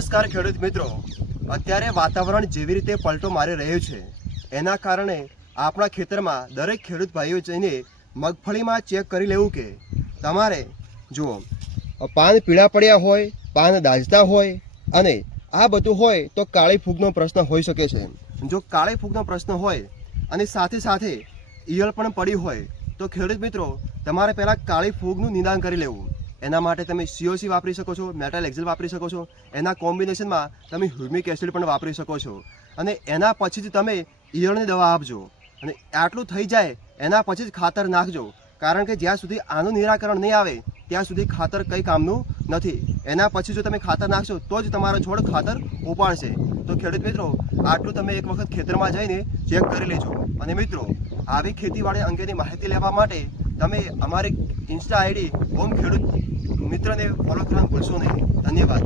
નમસ્કાર ખેડૂત મિત્રો. અત્યારે વાતાવરણ જેવી રીતે પલટો મારી રહ્યું છે. એના કારણે આપણા ખેતરમાં દરેક ખેડૂત ભાઈઓ જઈને મગફળીમાં ચેક કરી લેવું કે તમારે જુઓ, પાન પીળા પડ્યા હોય, પાન દાજતા હોય અને આ બધું હોય તો કાળી ફૂગનો પ્રશ્ન હોઈ શકે છે. જો કાળી ફૂગનો પ્રશ્ન હોય અને સાથે સાથે ઈયળ પણ પડી હોય તો ખેડૂત મિત્રો તમારે પહેલાં કાળી ફૂગનું નિદાન કરી લેવું. એના માટે તમે સીઓસી વાપરી શકો છો મેટલ એક્ઝેલ વાપરી શકો છો. એના કોમ્બિનેશનમાં તમે હ્યુમિક એસિડ પણ વાપરી શકો છો. અને એના પછી જ તમે ઈયળની દવા આપજો. અને આટલું થઈ જાય, એના પછી જ ખાતર નાખજો. કારણ કે જ્યાં સુધી આનું નિરાકરણ નહીં આવે, ત્યાં સુધી ખાતર કંઈ કામનું નથી. એના પછી જો તમે ખાતર નાખશો, તો જ તમારો છોડ ખાતર ઉપાડશે. તો ખેડૂત મિત્રો, આટલું તમે એક વખત ખેતરમાં જઈને ચેક કરી લેજો. અને મિત્રો, આવી ખેતીવાડી અંગેની માહિતી લેવા માટે તમે અમારી ઇન્સ્ટા આઈડી હોમ ખેડૂત મિત્રને ફોલો કરવાનું ભૂલશો નહીં. ધન્યવાદ.